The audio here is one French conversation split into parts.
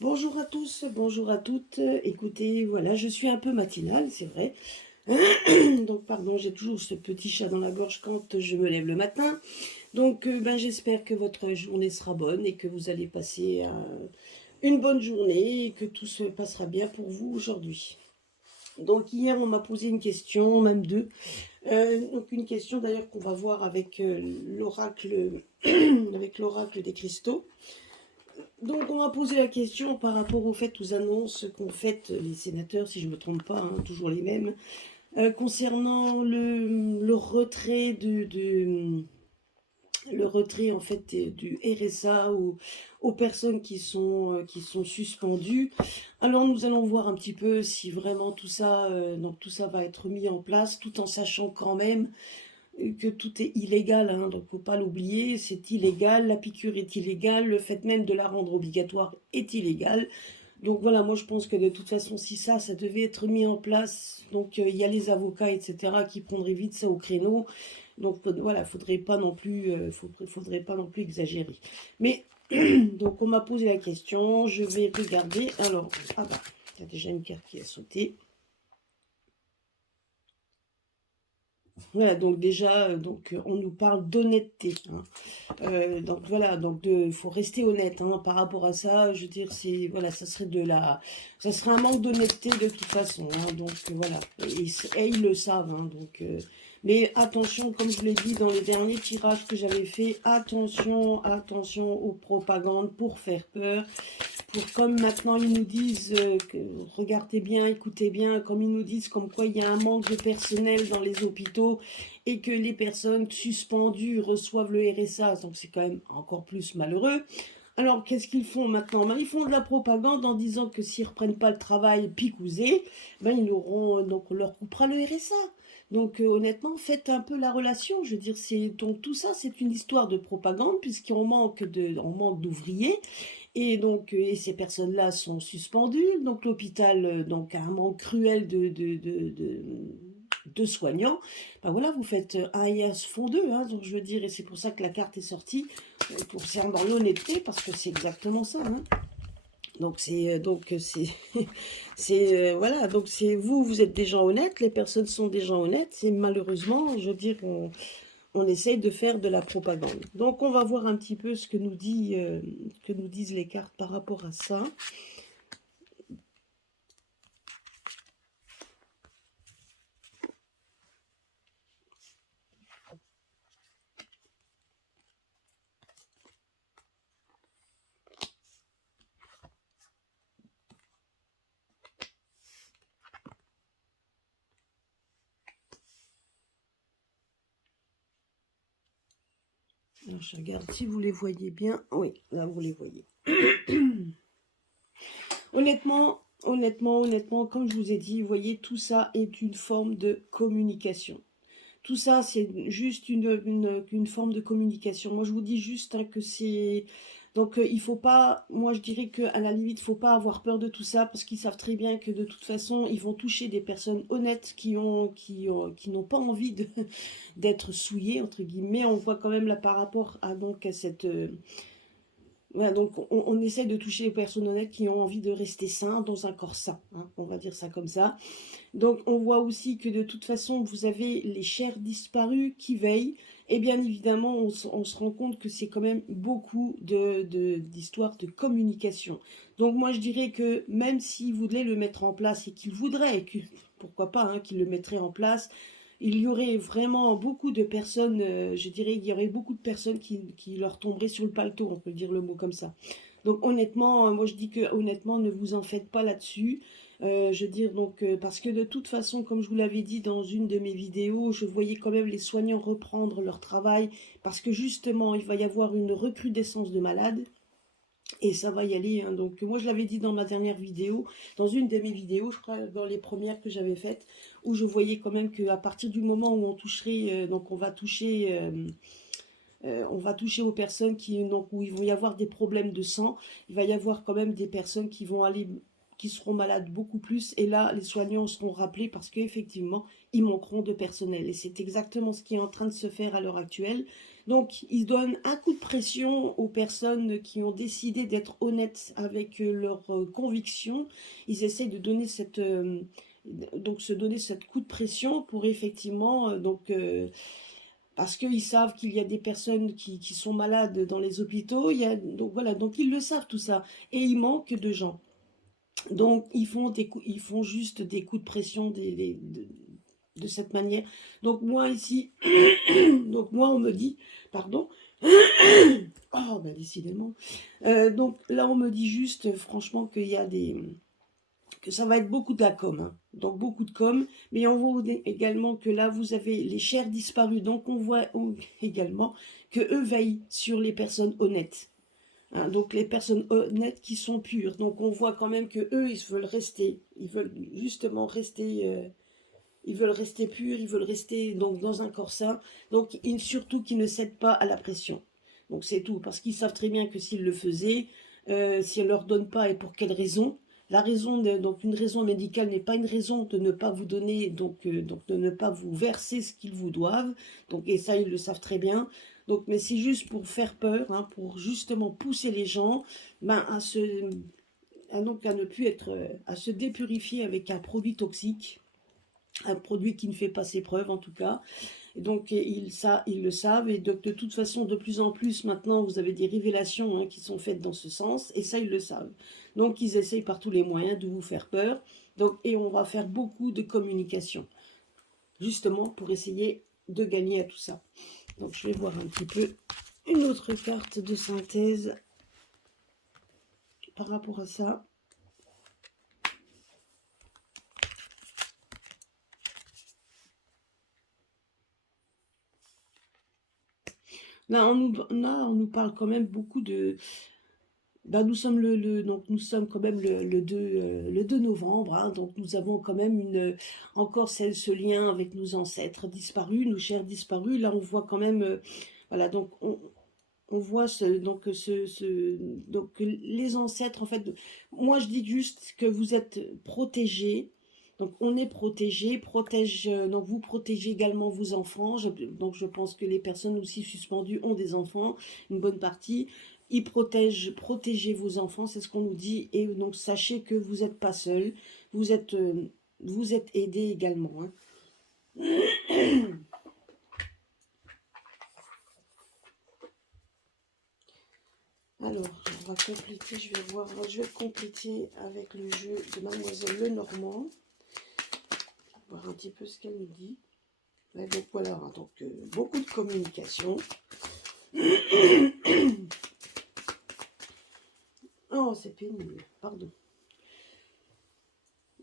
Bonjour à tous, bonjour à toutes. Écoutez, voilà, je suis un peu matinale, c'est vrai. Donc, pardon, j'ai toujours ce petit chat dans la gorge quand je me lève le matin. Donc, j'espère que votre journée sera bonne et que vous allez passer une bonne journée et que tout se passera bien pour vous aujourd'hui. Donc, hier, on m'a posé une question, même deux. Donc, une question d'ailleurs qu'on va voir avec l'oracle, avec l'oracle des cristaux. Donc, on m'a posé la question par rapport au fait, aux annonces qu'ont faites les sénateurs, si je ne me trompe pas, hein, toujours les mêmes, concernant le retrait le retrait en fait du RSA aux personnes qui sont suspendues. Alors, nous allons voir un petit peu si vraiment tout ça va être mis en place, tout en sachant quand même que tout est illégal, hein, donc faut pas l'oublier, c'est illégal, la piqûre est illégale, le fait même de la rendre obligatoire est illégal. Donc voilà, moi je pense que de toute façon, si ça devait être mis en place, donc il y a les avocats, etc., qui prendraient vite ça au créneau. Donc voilà, faudrait pas non plus exagérer. Mais donc on m'a posé la question, je vais regarder. Alors, ah bah, il y a déjà une carte qui a sauté. Voilà, donc déjà, on nous parle d'honnêteté, hein. Donc voilà, il faut rester honnête, hein, par rapport à ça. Je veux dire, voilà, ça serait un manque d'honnêteté de toute façon, hein. Donc voilà, et ils le savent, hein. Mais attention, comme je l'ai dit dans les derniers tirages que j'avais fait, attention aux propagandes pour faire peur. Comme maintenant ils nous disent, regardez bien, écoutez bien, comme ils nous disent comme quoi il y a un manque de personnel dans les hôpitaux et que les personnes suspendues reçoivent le RSA, donc c'est quand même encore plus malheureux. Alors qu'est-ce qu'ils font maintenant? Ils font de la propagande en disant que s'ils ne reprennent pas le travail picousé, donc on leur coupera le RSA. Donc honnêtement, faites un peu la relation. Je veux dire, donc tout ça, c'est une histoire de propagande puisqu'on on manque d'ouvriers. Et donc, et ces personnes-là sont suspendues. Donc, l'hôpital donc a un manque cruel de soignants. Ben voilà, vous faites un et un se font deux, hein, donc je veux dire, et c'est pour ça que la carte est sortie concernant l'honnêteté, parce que c'est exactement ça, hein. C'est voilà, donc c'est vous êtes des gens honnêtes, les personnes sont des gens honnêtes, et malheureusement, je veux dire, on essaye de faire de la propagande. Donc, on va voir un petit peu que nous disent les cartes par rapport à ça. Alors, je regarde si vous les voyez bien. Oui, là, vous les voyez. Honnêtement, comme je vous ai dit, vous voyez, tout ça est une forme de communication. Tout ça, c'est juste une forme de communication. Moi, je vous dis juste, hein, que c'est... Donc, il faut pas... Moi, je dirais qu'à la limite, il faut pas avoir peur de tout ça, parce qu'ils savent très bien que de toute façon, ils vont toucher des personnes honnêtes qui n'ont pas envie d'être souillées, entre guillemets. On voit quand même là par rapport à cette... Voilà, donc on essaie de toucher les personnes honnêtes qui ont envie de rester sains dans un corps sain, hein, on va dire ça comme ça. Donc on voit aussi que de toute façon, vous avez les chers disparus qui veillent. Et bien évidemment, on se rend compte que c'est quand même beaucoup d'histoires de communication. Donc moi, je dirais que même s'ils voulaient le mettre en place et qu'ils voudraient, pourquoi pas, hein, qu'ils le mettraient en place, il y aurait vraiment beaucoup de personnes, je dirais, il y aurait beaucoup de personnes qui leur tomberaient sur le paletot, on peut dire le mot comme ça. Donc honnêtement, moi je dis que honnêtement, ne vous en faites pas là-dessus. Je veux dire, parce que de toute façon, comme je vous l'avais dit dans une de mes vidéos, je voyais quand même les soignants reprendre leur travail parce que justement, il va y avoir une recrudescence de malades. Et ça va y aller, hein. Donc moi je l'avais dit dans ma dernière vidéo, dans une de mes vidéos, je crois dans les premières que j'avais faites, où je voyais quand même qu'à partir du moment où on toucherait, on va toucher aux personnes où il va y avoir des problèmes de sang, il va y avoir quand même des personnes qui seront malades beaucoup plus, et là les soignants seront rappelés parce qu'effectivement ils manqueront de personnel, et c'est exactement ce qui est en train de se faire à l'heure actuelle. Donc, ils donnent un coup de pression aux personnes qui ont décidé d'être honnêtes avec leurs convictions. Ils essayent de donner donc se donner cette coup de pression pour effectivement, parce qu'ils savent qu'il y a des personnes qui sont malades dans les hôpitaux. Donc voilà, donc ils le savent tout ça. Et il manque de gens. Donc ils font juste des coups de pression de cette manière. Donc moi ici, donc moi on me dit, pardon, oh ben décidément, donc là on me dit juste franchement que ça va être beaucoup de la com, hein. Donc beaucoup de com, mais on voit également que là vous avez les chers disparus, donc on voit également que eux veillent sur les personnes honnêtes, hein. Donc les personnes honnêtes qui sont pures, donc on voit quand même que eux ils veulent rester, ils veulent justement rester, ils veulent rester purs, ils veulent rester donc dans un corps sain, donc surtout qu'ils ne cèdent pas à la pression. Donc c'est tout, parce qu'ils savent très bien que s'ils le faisaient, si on ne leur donne pas et pour quelle raison, donc une raison médicale n'est pas une raison de ne pas vous donner, donc de ne pas vous verser ce qu'ils vous doivent, donc, et ça ils le savent très bien, donc, mais c'est juste pour faire peur, hein, pour justement pousser les gens ben, donc à ne plus être, à se dépurifier avec un produit toxique, un produit qui ne fait pas ses preuves en tout cas. Et donc ils le savent, et donc de toute façon de plus en plus maintenant vous avez des révélations, hein, qui sont faites dans ce sens, et ça ils le savent. Donc ils essayent par tous les moyens de vous faire peur, donc, et on va faire beaucoup de communication, justement pour essayer de gagner à tout ça. Donc je vais voir un petit peu une autre carte de synthèse par rapport à ça. Là, on nous parle quand même beaucoup de... Ben, nous sommes donc nous sommes quand même le 2 novembre, hein, donc nous avons quand même encore ce lien avec nos ancêtres disparus, nos chers disparus. Là, on voit quand même, voilà, donc on voit donc les ancêtres, en fait, moi je dis juste que vous êtes protégés. Donc on est protégé, donc vous protégez également vos enfants. Donc je pense que les personnes aussi suspendues ont des enfants, une bonne partie. Protégez vos enfants, c'est ce qu'on nous dit. Et donc sachez que vous n'êtes pas seul, vous êtes, vous êtes aidés également, hein. Alors, on va compléter, je vais compléter avec le jeu de Mademoiselle Lenormand. Voir un petit peu ce qu'elle nous dit. Et donc voilà, donc beaucoup de communication. Oh, c'est pénible, pardon.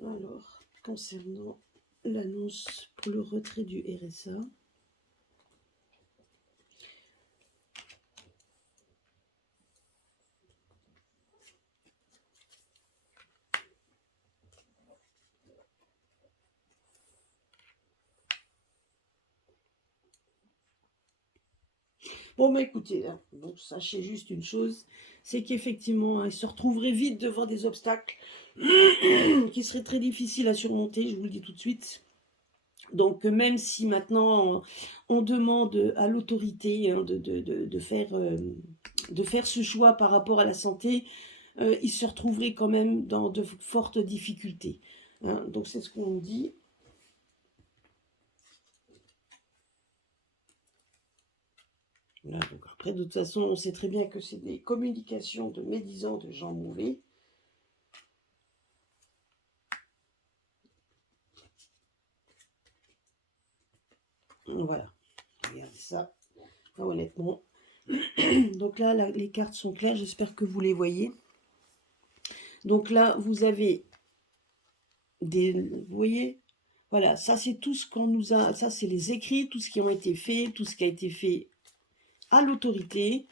Alors, concernant l'annonce pour le retrait du RSA. Bon, bah écoutez, hein, donc sachez juste une chose, c'est qu'effectivement, ils se retrouveraient vite devant des obstacles qui seraient très difficiles à surmonter, je vous le dis tout de suite. Donc, même si maintenant on demande à l'autorité, hein, de faire ce choix par rapport à la santé, ils se retrouveraient quand même dans de fortes difficultés, hein. Donc, c'est ce qu'on dit. Là, donc après, de toute façon, on sait très bien que c'est des communications de médisants, de gens mauvais. Voilà, regardez ça. Enfin, honnêtement. Donc là, les cartes sont claires, j'espère que vous les voyez. Donc là, vous avez vous voyez, voilà, ça c'est tout ce qu'on nous a, ça c'est les écrits, tout ce qui ont été fait, tout ce qui a été fait à l'autorité.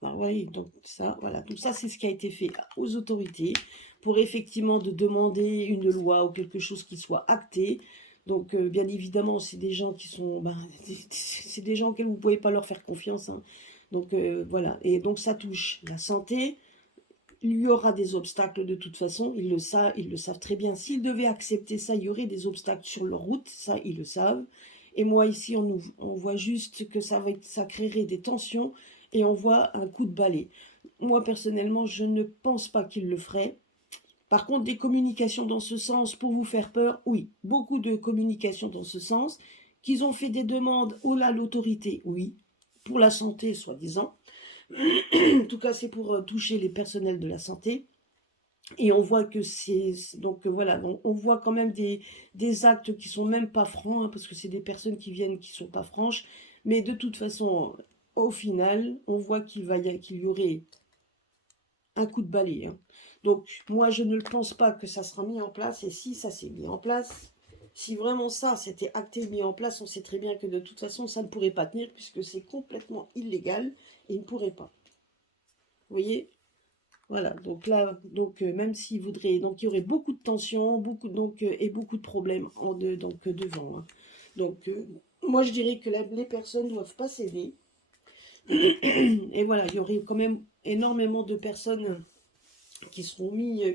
Oui, donc ça, voilà, tout ça c'est ce qui a été fait aux autorités pour effectivement de demander une loi ou quelque chose qui soit acté. Donc bien évidemment, c'est des gens qui sont, c'est des gens auxquels vous ne pouvez pas leur faire confiance, hein. Donc voilà, et donc ça touche la santé. Il y aura des obstacles de toute façon, ils le savent très bien. S'ils devaient accepter ça, il y aurait des obstacles sur leur route, ça ils le savent. Et moi, ici, on voit juste que ça créerait des tensions et on voit un coup de balai. Moi, personnellement, je ne pense pas qu'il le ferait. Par contre, des communications dans ce sens pour vous faire peur, oui, beaucoup de communications dans ce sens. Qu'ils ont fait des demandes à l'autorité, oui, pour la santé, soi-disant. En tout cas, c'est pour toucher les personnels de la santé. Et on voit que donc voilà, on voit quand même des actes qui sont même pas francs, hein, parce que c'est des personnes qui viennent qui sont pas franches. Mais de toute façon, au final, on voit qu'il y aurait un coup de balai, hein. Donc, moi, je ne le pense pas que ça sera mis en place. Et si ça s'est mis en place, si vraiment ça, c'était acté, mis en place, on sait très bien que de toute façon, ça ne pourrait pas tenir puisque c'est complètement illégal et il ne pourrait pas. Vous voyez? Voilà, donc là, même s'il voudrait, donc il y aurait beaucoup de tensions, et beaucoup de problèmes devant, hein. Donc, moi, je dirais que les personnes ne doivent pas céder. Et voilà, il y aurait quand même énormément de personnes qui seront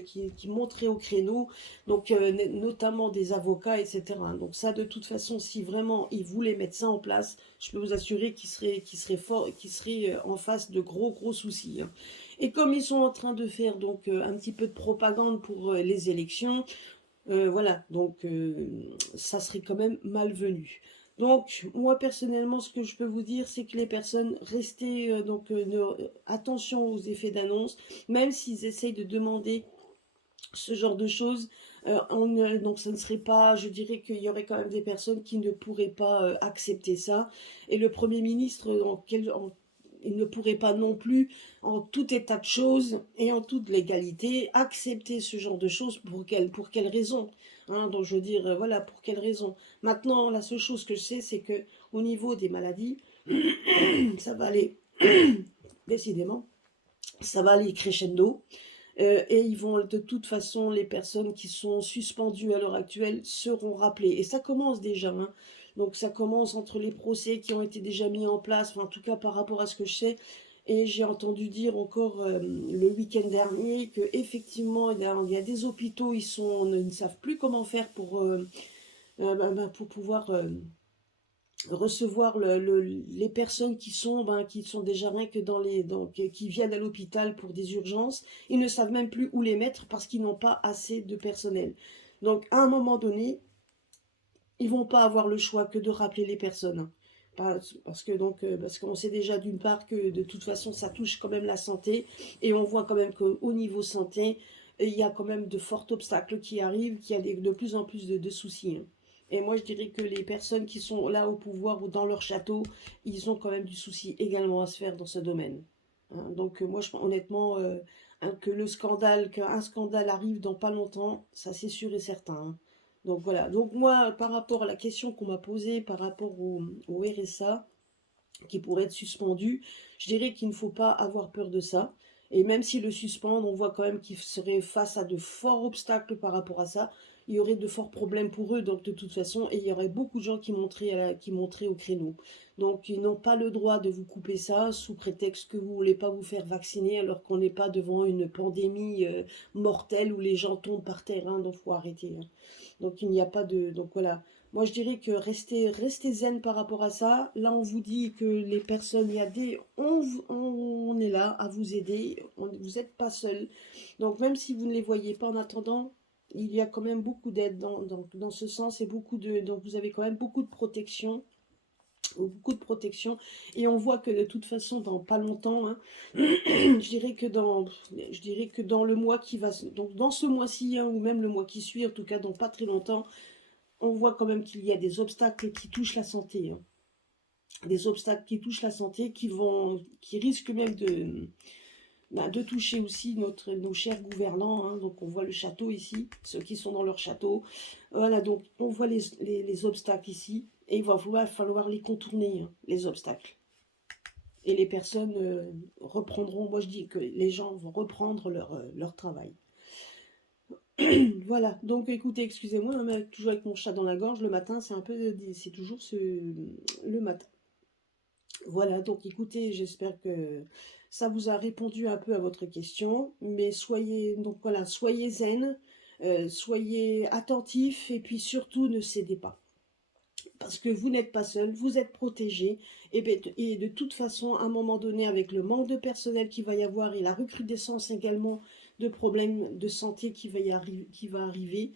qui monteraient au créneau, donc notamment des avocats, etc. Donc ça, de toute façon, si vraiment ils voulaient mettre ça en place, je peux vous assurer qu'ils seraient fort, qu'ils seraient en face de gros soucis, hein. Et comme ils sont en train de faire donc un petit peu de propagande pour les élections, voilà, donc ça serait quand même malvenu. Donc, moi personnellement, ce que je peux vous dire, c'est que les personnes, restez attention aux effets d'annonce, même s'ils essayent de demander ce genre de choses, donc ça ne serait pas, je dirais qu'il y aurait quand même des personnes qui ne pourraient pas accepter ça. Et le Premier ministre, il ne pourrait pas non plus, en tout état de choses et en toute légalité, accepter ce genre de choses. Pour quelle raison, hein? Donc je veux dire, voilà, pour quelle raison. Maintenant, la seule chose que je sais, c'est que au niveau des maladies, ça va aller, décidément, ça va aller crescendo. Et ils vont, de toute façon, les personnes qui sont suspendues à l'heure actuelle seront rappelées. Et ça commence déjà, hein. Donc ça commence entre les procès qui ont été déjà mis en place, enfin, en tout cas par rapport à ce que je sais. Et j'ai entendu dire encore le week-end dernier que effectivement il y a des hôpitaux, ils ne savent plus comment faire pour pouvoir recevoir les personnes qui sont déjà rien que qui viennent à l'hôpital pour des urgences. Ils ne savent même plus où les mettre parce qu'ils n'ont pas assez de personnel. Donc à un moment donné, ils vont pas avoir le choix que de rappeler les personnes, hein. Parce qu'on sait déjà d'une part que de toute façon ça touche quand même la santé, et on voit quand même qu'au niveau santé, il y a quand même de forts obstacles qui arrivent, qu'il y a de plus en plus de soucis, hein. Et moi je dirais que les personnes qui sont là au pouvoir ou dans leur château, ils ont quand même du souci également à se faire dans ce domaine, hein. Donc moi honnêtement, qu'un scandale arrive dans pas longtemps, ça c'est sûr et certain, hein. Donc voilà, donc moi, par rapport à la question qu'on m'a posée par rapport au RSA, qui pourrait être suspendu, je dirais qu'il ne faut pas avoir peur de ça. Et même s'ils le suspendent, on voit quand même qu'ils seraient face à de forts obstacles par rapport à ça. Il y aurait de forts problèmes pour eux, donc de toute façon, et il y aurait beaucoup de gens qui monteraient au créneau. Donc ils n'ont pas le droit de vous couper ça sous prétexte que vous ne voulez pas vous faire vacciner alors qu'on n'est pas devant une pandémie mortelle où les gens tombent par terre, hein, donc il faut arrêter, hein. Donc il n'y a pas de... Donc voilà. Moi, je dirais que restez zen par rapport à ça. Là, on vous dit que les personnes, il y a des... On est là à vous aider. Vous n'êtes pas seul. Donc, même si vous ne les voyez pas en attendant, il y a quand même beaucoup d'aide dans ce sens et donc vous avez quand même beaucoup de protection. Beaucoup de protection. Et on voit que de toute façon, dans pas longtemps, hein, je dirais que dans le mois qui va... Donc, dans ce mois-ci, hein, ou même le mois qui suit, en tout cas, dans pas très longtemps, on voit quand même qu'il y a des obstacles qui touchent la santé, hein. Des obstacles qui touchent la santé, qui risquent même de toucher aussi nos chers gouvernants, hein. Donc on voit le château ici, ceux qui sont dans leur château. Voilà, donc on voit les obstacles ici, et il va falloir les contourner, hein, les obstacles. Et les personnes reprendront, moi je dis que les gens vont reprendre leur travail. Voilà, donc écoutez, excusez-moi, hein, mais toujours avec mon chat dans la gorge, le matin, c'est toujours le matin. Voilà, donc écoutez, j'espère que ça vous a répondu un peu à votre question, mais soyez zen, soyez attentifs, et puis surtout ne cédez pas. parce que vous n'êtes pas seul, vous êtes protégé, et de toute façon, à un moment donné, avec le manque de personnel qu'il va y avoir et la recrudescence également de problèmes de santé qui va arriver,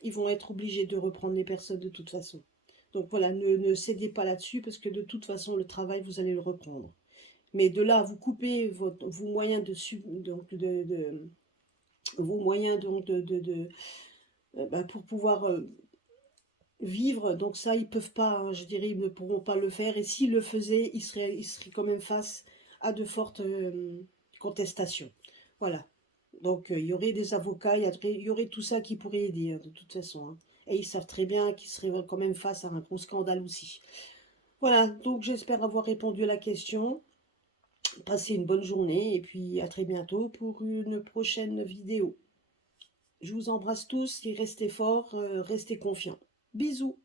ils vont être obligés de reprendre les personnes de toute façon. Donc voilà, ne cédez pas là-dessus, parce que de toute façon, le travail, vous allez le reprendre. Mais de là, vous coupez vos moyens vos moyens donc pour pouvoir vivre, donc ça, ils peuvent pas, hein, je dirais, ils ne pourront pas le faire. Et s'ils le faisaient, ils seraient quand même face à de fortes contestations. Voilà. Donc, il y aurait des avocats, il y aurait tout ça qui pourrait aider, hein, de toute façon, hein. Et ils savent très bien qu'ils seraient quand même face à un gros scandale aussi. Voilà, donc j'espère avoir répondu à la question. Passez une bonne journée et puis à très bientôt pour une prochaine vidéo. Je vous embrasse tous et restez forts, restez confiants. Bisous!